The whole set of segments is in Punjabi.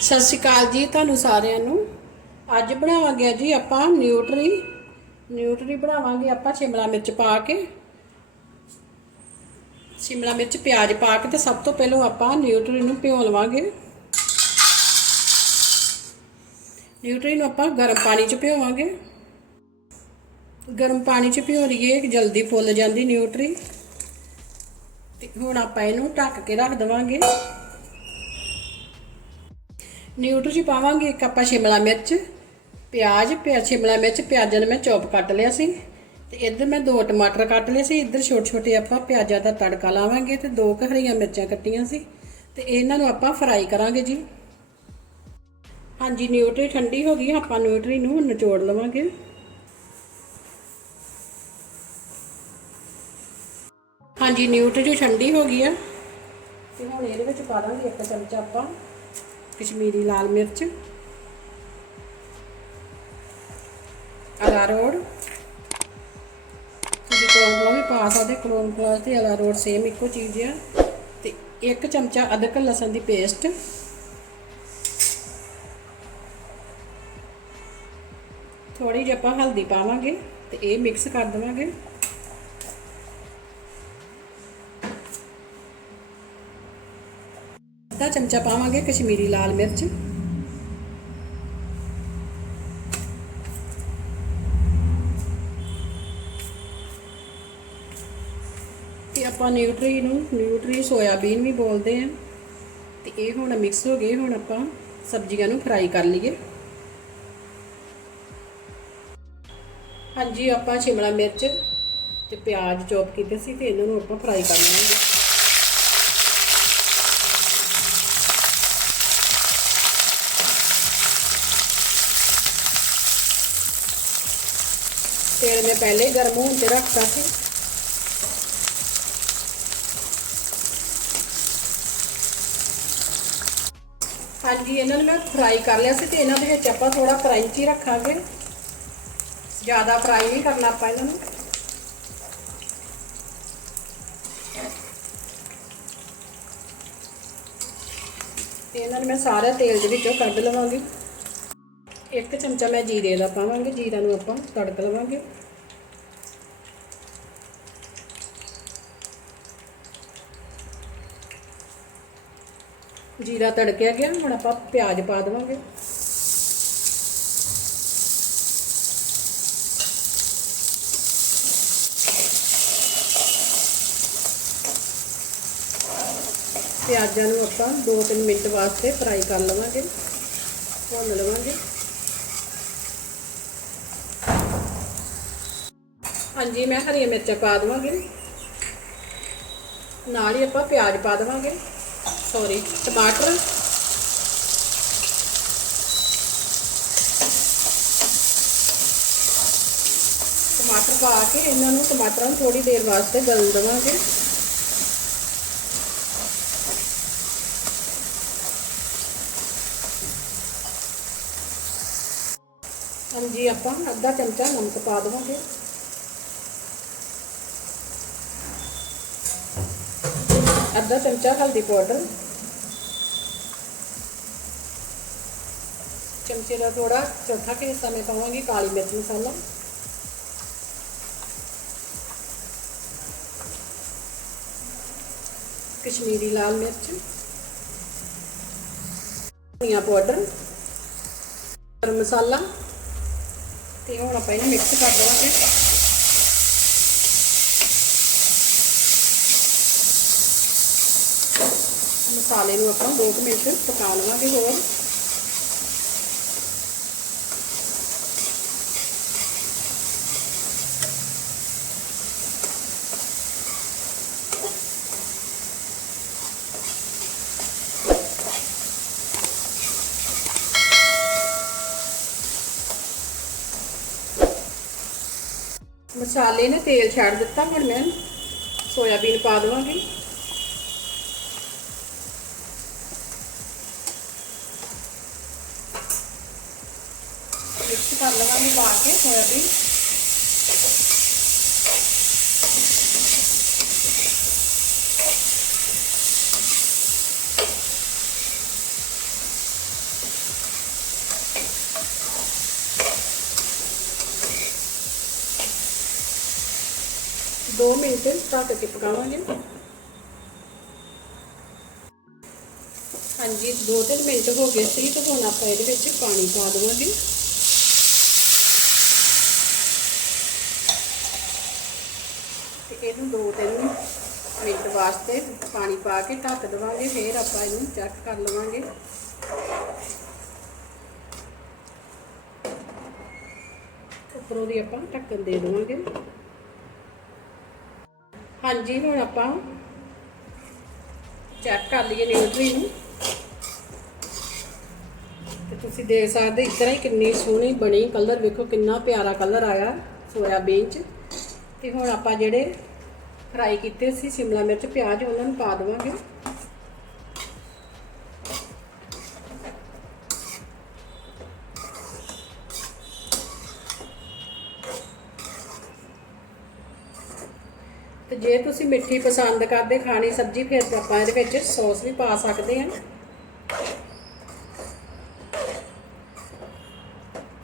ਸਤਿ ਸ਼੍ਰੀ ਅਕਾਲ ਜੀ ਤੁਹਾਨੂੰ ਸਾਰਿਆਂ ਨੂੰ। ਅੱਜ ਬਣਾਵਾਂਗੇ ਜੀ ਆਪਾਂ ਨਿਊਟਰੀ। ਨਿਊਟਰੀ ਬਣਾਵਾਂਗੇ ਆਪਾਂ ਸ਼ਿਮਲਾ ਮਿਰਚ ਪਾ ਕੇ। ਸ਼ਿਮਲਾ ਮਿਰਚ ਪਿਆਜ਼ ਪਾ ਕੇ ਤੇ ਸਭ ਤੋਂ ਪਹਿਲਾਂ ਆਪਾਂ ਨਿਊਟਰੀ ਨੂੰ ਭਿਓ ਲਵਾਂਗੇ। ਨਿਊਟਰੀ ਨੂੰ ਆਪਾਂ ਗਰਮ ਪਾਣੀ 'ਚ ਭਿਓਵਾਂਗੇ ਗਰਮ ਪਾਣੀ 'ਚ ਭਿਓ ਲਈਏ ਜਲਦੀ ਫੁੱਲ ਜਾਂਦੀ ਨਿਊਟਰੀ। ਤੇ ਹੁਣ ਆਪਾਂ ਇਹਨੂੰ ਢੱਕ ਕੇ ਰੱਖ ਦੇਵਾਂਗੇ। ਨਿਊਟਰੀ 'ਚ ਪਾਵਾਂਗੇ ਇੱਕ ਆਪਾਂ ਸ਼ਿਮਲਾ ਮਿਰਚ, ਪਿਆਜ਼, ਪਿਆ ਸ਼ਿਮਲਾ ਮਿਰਚ, ਪਿਆਜ਼ਾਂ ਨੂੰ ਮੈਂ ਚੌਪ ਕੱਟ ਲਿਆ ਸੀ। ਤੇ ਇੱਧਰ ਮੈਂ ਦੋ ਟਮਾਟਰ ਕੱਟ ਲਏ ਸੀ, ਇੱਧਰ ਛੋਟੇ ਛੋਟੇ ਆਪਾਂ ਪਿਆਜ਼ਾਂ ਦਾ ਤੜਕਾ ਲਾਵਾਂਗੇ ਤੇ ਦੋ ਕੁ ਹਰੀਆਂ ਮਿਰਚਾਂ ਕੱਟੀਆਂ ਸੀ। ਤੇ ਇਹਨਾਂ ਨੂੰ ਆਪਾਂ ਫਰਾਈ ਕਰਾਂਗੇ ਜੀ। ਹਾਂਜੀ, ਨਿਊਟਰੀ ਠੰਡੀ ਹੋ ਗਈ, ਆਪਾਂ ਨਿਊਟਰੀ ਨੂੰ ਨਿਚੋੜ ਲਵਾਂਗੇ। ਹਾਂਜੀ, ਨਿਊਟਰੀ ਠੰਡੀ ਹੋ ਗਈ ਆ। ਤੇ ਹੁਣ ਇਹਦੇ ਵਿੱਚ ਪਾ ਦਾਂਗੇ ਇੱਕ ਚਮਚਾ ਆਪਾਂ। ਕਸ਼ਮੀਰੀ ਲਾਲ ਮਿਰਚ ਅਰਾਰੋੜ ਤੁਸੀਂ ਕੋਲ ਵੀ ਪਾ ਸਕਦੇ ਕਲੋਨ ਪਲਾਸ ਤੇ ਅਰਾਰੋੜ ਸੇਮ ਇੱਕੋ ਚੀਜ਼ ਆ। ਤੇ ਇੱਕ ਚਮਚਾ ਅਦਰਕ ਲਸਣ ਦੀ ਪੇਸਟ ਥੋੜੀ ਜਿਹੀ ਆਪਾਂ ਹਲਦੀ ਪਾਵਾਂਗੇ ਤੇ ਇਹ ਮਿਕਸ ਕਰ ਦੇਵਾਂਗੇ। ਅੱਧਾ ਚਮਚਾ ਪਾਵਾਂਗੇ ਕਸ਼ਮੀਰੀ ਲਾਲ ਮਿਰਚ। ਤੇ ਆਪਾਂ ਨਿਊਟਰੀ ਨੂੰ, ਨਿਊਟਰੀ ਸੋਇਆਬੀਨ ਵੀ ਬੋਲਦੇ ਆ। ਤੇ ਇਹ ਹੁਣ ਮਿਕਸ ਹੋ ਗਏ, ਹੁਣ ਆਪਾਂ ਸਬਜ਼ੀਆਂ ਨੂੰ ਫਰਾਈ ਕਰ ਲਈਏ। ਹਾਂਜੀ, ਆਪਾਂ ਸ਼ਿਮਲਾ ਮਿਰਚ ਤੇ ਪਿਆਜ਼ ਚੌਪ ਕੀਤੇ ਸੀ ਤੇ ਇਹਨਾਂ ਨੂੰ ਆਪਾਂ ਫਰਾਈ ਕਰ ਲਵਾਂਗੇ ਤੇਲ ਮੈਂ ਪਹਿਲੇ ਹੀ ਗਰਮ ਹੋਣ ਤੇ ਰੱਖਤਾ ਸੀ। ਹਾਂਜੀ, ਇਹਨਾਂ ਨੂੰ ਮੈਂ ਫਰਾਈ ਕਰ ਲਿਆ ਸੀ ਤੇ ਇਹਨਾਂ ਦੇ ਵਿੱਚ ਆਪਾਂ ਥੋੜਾ ਕਰੰਚੀ ਰੱਖਾਂਗੇ। ਜ਼ਿਆਦਾ ਫਰਾਈ ਨਹੀਂ ਕਰਨਾ ਆਪਾਂ ਇਹਨਾਂ ਨੂੰ। ਇਹਨਾਂ ਨੂੰ ਮੈਂ ਸਾਰਾ ਤੇਲ ਦੇ ਵਿੱਚੋਂ ਕੱਢ ਲਵਾਂਗੀ। ਇੱਕ ਚਮਚਾ ਮੈਂ ਜੀਰੇ ਦਾ ਪਾਵਾਂਗੇ, ਜੀਰਾ ਨੂੰ ਆਪਾਂ ਤੜਕ ਲਵਾਂਗੇ। ਜੀਰਾ ਤੜਕਿਆ ਗਿਆ, ਹੁਣ ਆਪਾਂ ਪਿਆਜ਼ ਪਾ ਦੇਵਾਂਗੇ। ਪਿਆਜ਼ਾਂ ਨੂੰ ਆਪਾਂ 2-3 ਮਿੰਟ ਵਾਸਤੇ ਫਰਾਈ ਕਰ ਲਵਾਂਗੇ, ਭੁੰਨ ਲਵਾਂਗੇ। ਹਾਂਜੀ, ਮੈਂ ਹਰੀਆਂ ਮਿਰਚਾਂ ਪਾ ਦੇਵਾਂਗੇ। ਨਾਲ ਹੀ ਆਪਾਂ ਪਿਆਜ਼ ਪਾ ਦੇਵਾਂਗੇ। ਸੌਰੀ ਟਮਾਟਰ। ਟਮਾਟਰ ਪਾ ਕੇ ਇਹਨਾਂ ਨੂੰ ਟਮਾਟਰਾਂ ਨੂੰ ਥੋੜੀ ਦੇਰ ਵਾਸਤੇ ਗਲ ਦੇਵਾਂਗੇ। ਹਾਂਜੀ, ਆਪਾਂ ਅੱਧਾ ਚਮਚਾ ਨਮਕ ਪਾ ਦੇਵਾਂਗੇ। ਅੱਧਾ ਚਮਚਾ ਹਲਦੀ ਪਾਊਡਰ। ਚਮਚੇ ਦਾ ਥੋੜਾ ਚੌਥਾ ਕਿ ਹਿੱਸਾ ਮੈਂ ਪਾਵਾਂਗੀ ਕਾਲੀ ਮਿਰਚ ਮਸਾਲਾ। ਕਸ਼ਮੀਰੀ ਲਾਲ ਮਿਰਚ। ਧਨੀਆ ਪਾਊਡਰ। ਗਰਮ ਮਸਾਲਾ। ਤੇ ਹੁਣ ਆਪਾਂ ਇਹਨੂੰ ਮਿਕਸ ਕਰ ਦੇਵਾਂਗੇ। ਮਸਾਲੇ ਨੂੰ ਆਪਾਂ 2 ਮਿੰਟ ਪਕਾ ਲਵਾਂਗੇ ਹੋਰ। ਮਸਾਲੇ ਨੇ ਤੇਲ ਛੱਡ ਦਿੱਤਾ, ਹੁਣ ਮੈਂ ਸੋਇਆਬੀਨ ਪਾ ਦੇਵਾਂਗੀ। ਕਰ ਲਵਾਂਗੇ ਪਾ ਕੇ ਸੋਇਆਬੀਨ ਦੋ ਮਿੰਟ ਢੱਕ ਕੇ ਪਕਾਵਾਂਗੇ। ਹਾਂਜੀ 2-3 ਮਿੰਟ ਹੋ ਗਏ ਸੀ ਤੇ ਹੁਣ ਆਪਾਂ ਇਹਦੇ ਵਿੱਚ ਪਾਣੀ ਪਾ ਦਵਾਂਗੇ। ਇਹਨੂੰ 2-3 ਮਿੰਟ ਵਾਸਤੇ ਪਾਣੀ ਪਾ ਕੇ ਢੱਕ ਦੇਵਾਂਗੇ, ਫਿਰ ਆਪਾਂ ਇਹਨੂੰ ਚੈੱਕ ਕਰ ਲਵਾਂਗੇ। ਉੱਪਰੋਂ ਦੀ ਆਪਾਂ ਢੱਕਣ ਦੇ ਦੇਵਾਂਗੇ। ਹਾਂਜੀ, ਹੁਣ ਆਪਾਂ ਚੈੱਕ ਕਰ ਲਈਏ ਨਿਊਟਰੀ ਨੂੰ। ਤੇ ਤੁਸੀਂ ਦੇਖ ਸਕਦੇ ਇਸ ਤਰ੍ਹਾਂ ਹੀ ਕਿੰਨੀ ਸੋਹਣੀ ਬਣੀ ਕਲਰ। ਵੇਖੋ ਕਿੰਨਾ ਪਿਆਰਾ ਕਲਰ ਆਇਆ ਸੋਇਆਬੀਨ ਚ। ਤੇ ਹੁਣ ਆਪਾਂ ਜਿਹੜੇ ਫਰਾਈ ਕੀਤੇ ਸੀ, ਸ਼ਿਮਲਾ ਮਿਰਚ, ਪਿਆਜ਼, ਉਹਨਾਂ ਨੂੰ ਪਾ ਦੇਵਾਂਗੇ। ਤੇ ਜੇ ਤੁਸੀਂ ਮਿੱਠੀ ਪਸੰਦ ਕਰਦੇ ਖਾਣੀ ਸਬਜ਼ੀ, ਫਿਰ ਆਪਾਂ ਇਹਦੇ ਵਿੱਚ ਸੌਸ ਵੀ ਪਾ ਸਕਦੇ ਹਾਂ।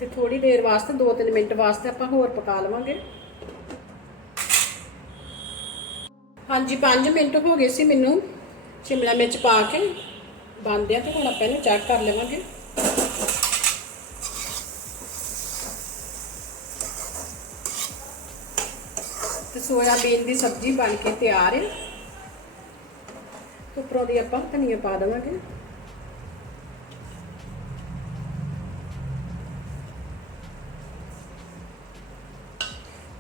ਤੇ ਥੋੜੀ ਦੇਰ ਵਾਸਤੇ 2-3 ਮਿੰਟ ਵਾਸਤੇ ਆਪਾਂ ਹੋਰ ਪਕਾ ਲਵਾਂਗੇ। ਹਾਂਜੀ 5 ਮਿੰਟ ਹੋ ਗਏ ਸੀ ਮੈਨੂੰ। ਸ਼ਿਮਲਾ ਮਿਰਚ ਪਾ ਕੇ ਬੰਦ ਆ ਤੇ ਹੁਣ ਆਪਾਂ ਇਹਨੂੰ ਚੈੱਕ ਕਰ ਲਵਾਂਗੇ। ਤੇ ਸੋਇਆਬੀਨ ਦੀ ਸਬਜ਼ੀ ਬਣ ਕੇ ਤਿਆਰ ਹੈ ਉੱਪਰੋਂ ਦੀ ਆਪਾਂ ਧਨੀਆ ਪਾ ਦੇਵਾਂਗੇ।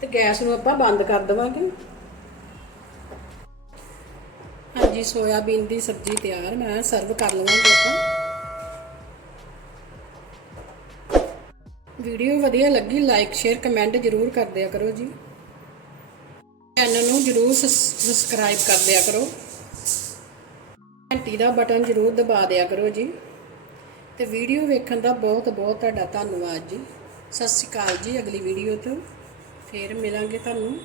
ਤੇ ਗੈਸ ਨੂੰ ਆਪਾਂ ਬੰਦ ਕਰ ਦੇਵਾਂਗੇ। ਹਾਂਜੀ ਸੋਇਆਬੀਨ ਦੀ ਸਬਜ਼ੀ ਤਿਆਰ, ਮੈਂ ਸਰਵ ਕਰ ਲਵਾਂਗੇ ਆਪਾਂ। ਵੀਡੀਓ ਵਧੀਆ ਲੱਗੀ, ਲਾਈਕ, ਸ਼ੇਅਰ, ਕਮੈਂਟ ਜ਼ਰੂਰ ਕਰ ਦਿਆ ਕਰੋ ਜੀ। ਚੈਨਲ ਨੂੰ ਜਰੂਰ ਸਬਸਕ੍ਰਾਈਬ ਕਰ ਦਿਆ ਕਰੋ। ਘੰਟੀ ਦਾ ਬਟਨ ਜਰੂਰ ਦਬਾ ਦਿਆ ਕਰੋ ਜੀ। ਤੇ ਵੀਡੀਓ ਵੇਖਣ ਦਾ ਬਹੁਤ ਬਹੁਤ ਤੁਹਾਡਾ ਧੰਨਵਾਦ ਜੀ। ਸਤਿ ਸ਼੍ਰੀ ਅਕਾਲ ਜੀ, ਅਗਲੀ ਵੀਡੀਓ ਤੋਂ। ਫੇਰ ਮਿਲਾਂਗੇ ਤੁਹਾਨੂੰ।